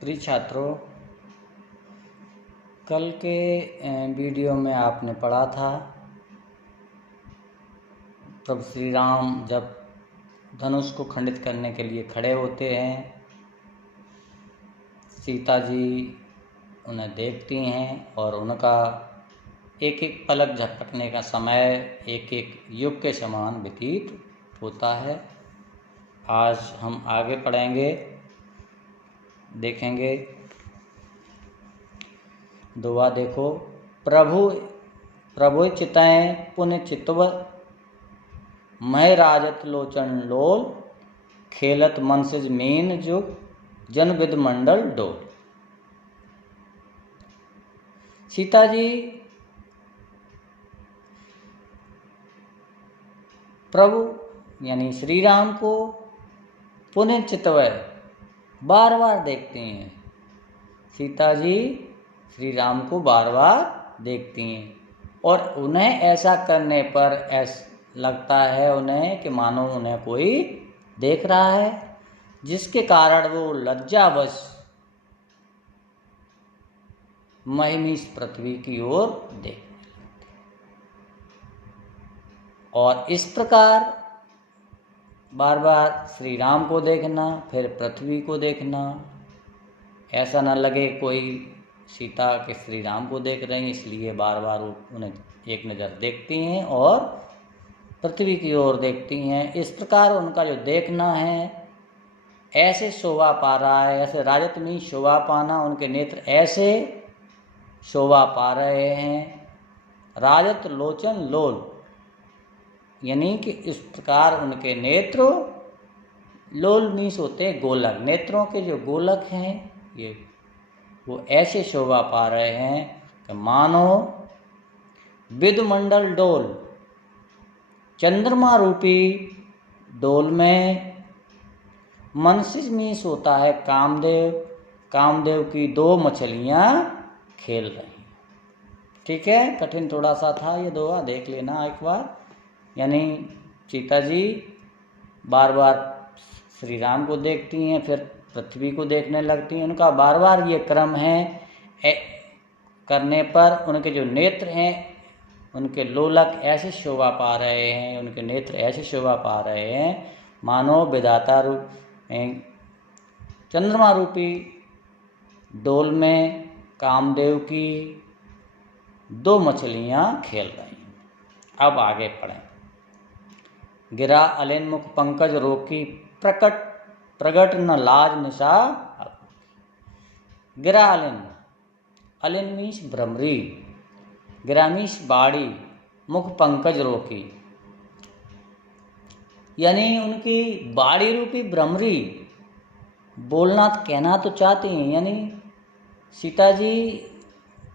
प्रिय छात्रों, कल के वीडियो में आपने पढ़ा था प्रभु श्री राम जब धनुष को खंडित करने के लिए खड़े होते हैं, सीता जी उन्हें देखती हैं और उनका एक एक पलक झपकने का समय एक एक युग के समान व्यतीत होता है। आज हम आगे पढ़ेंगे, देखेंगे। दुआ देखो। प्रभु चितय पुण्य चितव मय राजत लोचन लोल खेलत मनसिज मीन जुग जन विद मंडल डोल। सीता जी प्रभु यानी श्री राम को पुण्य चितवय बार बार देखती हैं। सीता जी श्री राम को बार बार देखती हैं और उन्हें ऐसा करने पर ऐसा लगता है उन्हें कि मानो उन्हें कोई देख रहा है, जिसके कारण वो लज्जावश महिमीश पृथ्वी की ओर देखने लगती। और इस प्रकार बार बार श्री राम को देखना, फिर पृथ्वी को देखना, ऐसा न लगे कोई सीता के श्री राम को देख रहे हैं, इसलिए बार बार उन्हें एक नज़र देखती हैं और पृथ्वी की ओर देखती हैं। इस प्रकार उनका जो देखना है ऐसे शोभा पा रहा है, ऐसे राजत में शोभा पाना, उनके नेत्र ऐसे शोभा पा रहे हैं। राजत लोचन लोल, यानी कि इस प्रकार उनके नेत्र लोल मीस होते हैं गोलक, नेत्रों के जो गोलक हैं ये वो ऐसे शोभा पा रहे हैं कि मानो विदुमंडल डोल, चंद्रमा रूपी डोल में मनसिज मीस होता है कामदेव, कामदेव की दो मछलियां खेल रही। ठीक है, कठिन थोड़ा सा था ये दोहा, देख लेना एक बार। यानी सीता जी बार बार श्री राम को देखती हैं, फिर पृथ्वी को देखने लगती हैं। उनका बार बार ये क्रम है करने पर उनके जो नेत्र हैं, उनके लोलक ऐसे शोभा पा रहे हैं, उनके नेत्र ऐसे शोभा पा रहे हैं मानो विधाता रूप चंद्रमा रूपी डोल में कामदेव की दो मछलियां खेल रही हैं। अब आगे पढ़ें। गिरा अलिन मुख पंकज रोकी प्रगट न लाज निशा। गिरा अलिन मीस भ्रमरी, गिरामीश बाड़ी, मुख पंकज रोकी, यानी उनकी बाड़ी रूपी भ्रमरी बोलना कहना तो चाहती हैं। यानी सीता जी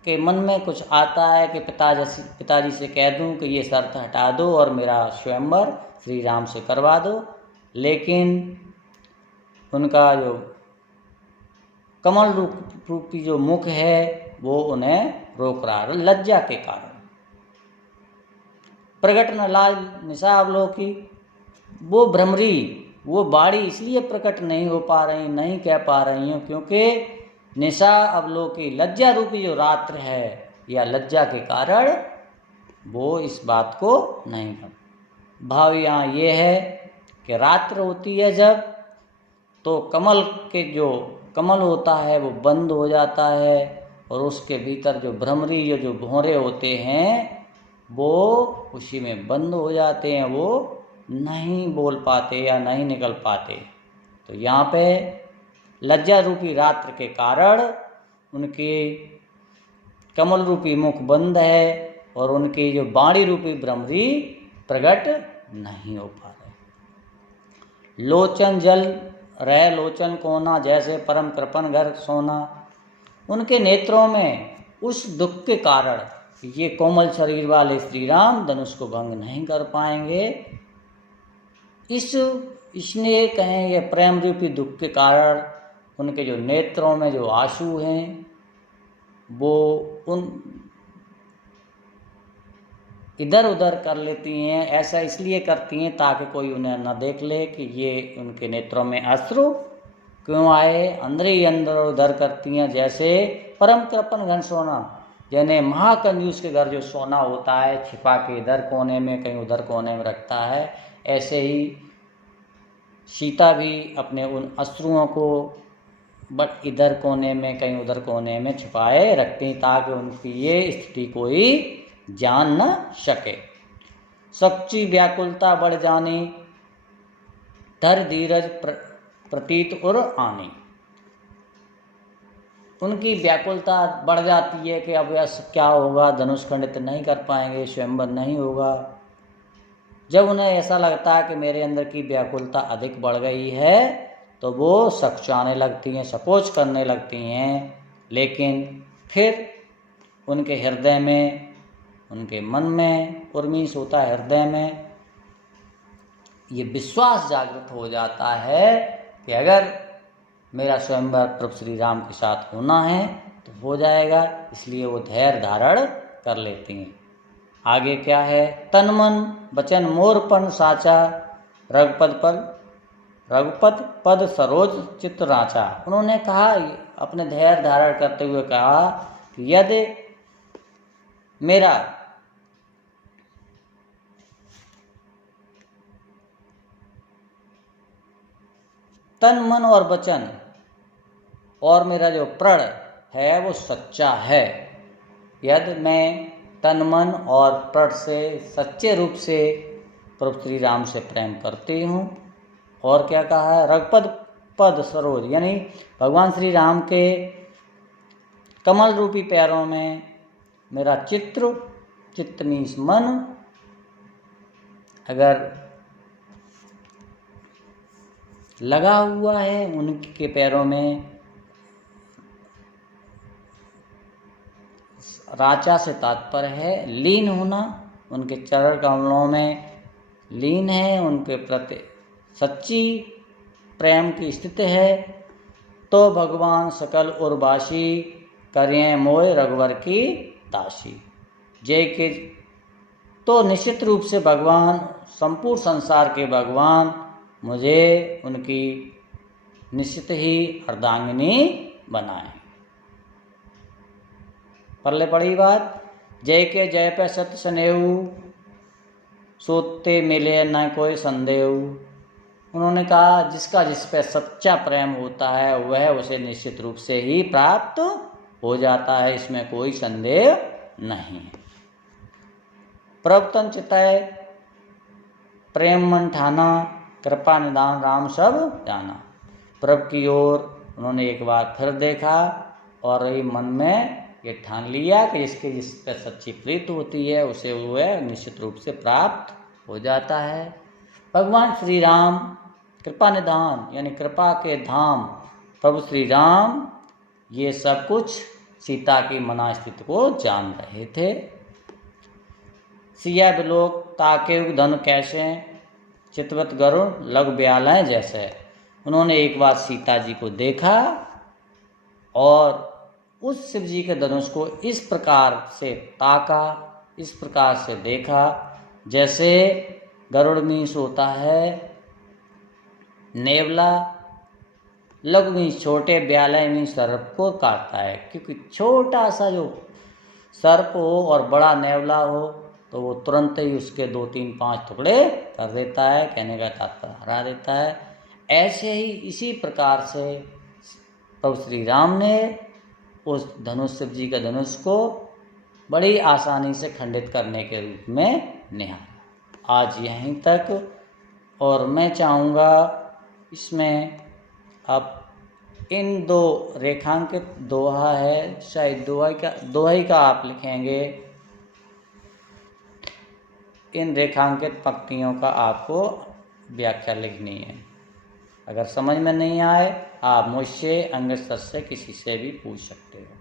के मन में कुछ आता है कि पिताजी से कह दूं कि ये शर्त हटा दो और मेरा स्वयंवर श्री राम से करवा दो, लेकिन उनका जो कमल रूपी जो मुख है वो उन्हें रोक रहा है लज्जा के कारण। प्रगट न लाज निशा अवलोकी, वो भ्रमरी, वो बाड़ी इसलिए प्रकट नहीं हो पा रही, नहीं कह पा रही हूँ क्योंकि निशा अवलोकी, लज्जा रूपी जो रात्र है या लज्जा के कारण वो इस बात को नहीं कर। भाव यहाँ ये है कि रात्र होती है जब, तो कमल के जो कमल होता है वो बंद हो जाता है और उसके भीतर जो भ्रमरी जो भौरे होते हैं वो उसी में बंद हो जाते हैं, वो नहीं बोल पाते या नहीं निकल पाते। तो यहाँ पे लज्जा रूपी रात्र के कारण उनके कमल रूपी मुख बंद है और उनकी जो बाणी रूपी भ्रमरी प्रकट नहीं हो पा रहे। लोचन जल रह लोचन कोना, जैसे परम कृपन घर सोना। उनके नेत्रों में उस दुख के कारण ये कोमल शरीर वाले श्री राम धनुष को भंग नहीं कर पाएंगे। इसने कहें ये प्रेम रूपी दुख के कारण उनके जो नेत्रों में जो आंसू हैं वो उन इधर उधर कर लेती हैं। ऐसा इसलिए करती हैं ताकि कोई उन्हें न देख ले कि ये उनके नेत्रों में अश्रु क्यों आए, अंदर ही अंदर उधर करती हैं। जैसे परम कृपन घन सोना, यानी महाकंजूस के घर जो सोना होता है छिपा के इधर कोने में कहीं उधर कोने में रखता है, ऐसे ही सीता भी अपने उन अश्रुओं को बट इधर कोने में कहीं उधर कोने में छुपाए रखती ताकि उनकी ये स्थिति कोई जान न सके। सच्ची व्याकुलता बढ़ जानी, धर धीरज प्रतीत उर आनी। उनकी व्याकुलता बढ़ जाती है कि अब क्या होगा, धनुष खंडित नहीं कर पाएंगे, स्वयंवर नहीं होगा। जब उन्हें ऐसा लगता है कि मेरे अंदर की व्याकुलता अधिक बढ़ गई है तो वो सकुचाने लगती हैं, सकोच करने लगती हैं। लेकिन फिर उनके हृदय में, उनके मन में, उर्मीश होता है हृदय में, ये विश्वास जागृत हो जाता है कि अगर मेरा स्वयंवर प्रभु श्री राम के साथ होना है तो हो जाएगा। इसलिए वो धैर्य धारण कर लेती हैं। आगे क्या है, तन मन वचन मोरपन साचा, रघुपत पद सरोज चित्त राचा। उन्होंने कहा, अपने धैर्य धारण करते हुए कहा कि यदि मेरा तन मन और वचन और मेरा जो प्रण है वो सच्चा है, यदि मैं तन मन और प्रण से सच्चे रूप से प्रभु श्री राम से प्रेम करती हूँ। और क्या कहा है, रघुपद पद सरोज, यानी भगवान श्री राम के कमल रूपी पैरों में मेरा चित्त मीन्स मन अगर लगा हुआ है, उनके पैरों में, राचा से तात्पर्य है लीन होना, उनके चरण कमलों में लीन है, उनके प्रति सच्ची प्रेम की स्थिति है, तो भगवान सकल उर्वासी करें मोय रघुवर की दासी। जय के तो निश्चित रूप से भगवान, संपूर्ण संसार के भगवान मुझे उनकी निश्चित ही अर्धांगिनी बनाए। पल्ले पड़ी बात, जय के जय पे सत्य स्नेहु, सोते मिले न कोई संदेह। उन्होंने कहा जिसका जिस पे सच्चा प्रेम होता है वह उसे निश्चित रूप से ही प्राप्त हो जाता है, इसमें कोई संदेह नहीं है। प्रवतन चितय प्रेम मन ठाना, कृपा निदान राम सब जाना। प्रभु की ओर उन्होंने एक बार फिर देखा और ये मन में ये ठान लिया कि जिस पर सच्ची प्रीति होती है उसे वह निश्चित रूप से प्राप्त हो जाता है। भगवान श्री राम कृपा निधान यानी कृपा के धाम प्रभु श्री राम ये सब कुछ सीता की मनास्थिति को जान रहे थे। सिया बिलोक ताके धन कैसे, चितवत गरुण लग ब्यालें जैसे। उन्होंने एक बार सीता जी को देखा और उस शिव जी के धनुष को इस प्रकार से ताका, इस प्रकार से देखा जैसे गरुड़ मीन्स होता है नेवला, लघु मीन्स छोटे, ब्यालय मीन्स सर्प को काटता है। क्योंकि छोटा सा जो सर्प हो और बड़ा नेवला हो तो वो तुरंत ही उसके 2, 3, 5 टुकड़े कर देता है, कहने का तात्पर्य हरा देता है। ऐसे ही इसी प्रकार से प्रभु श्री राम ने उस धनुष शिव जी के धनुष को बड़ी आसानी से खंडित करने के रूप में निहारा। आज यहीं तक, और मैं चाहूँगा इसमें अब इन 2 रेखांकित दोहा है, शायद दोहे का आप लिखेंगे, इन रेखांकित पंक्तियों का आपको व्याख्या लिखनी है। अगर समझ में नहीं आए आप मुझसे अंगस्तर से किसी से भी पूछ सकते हो।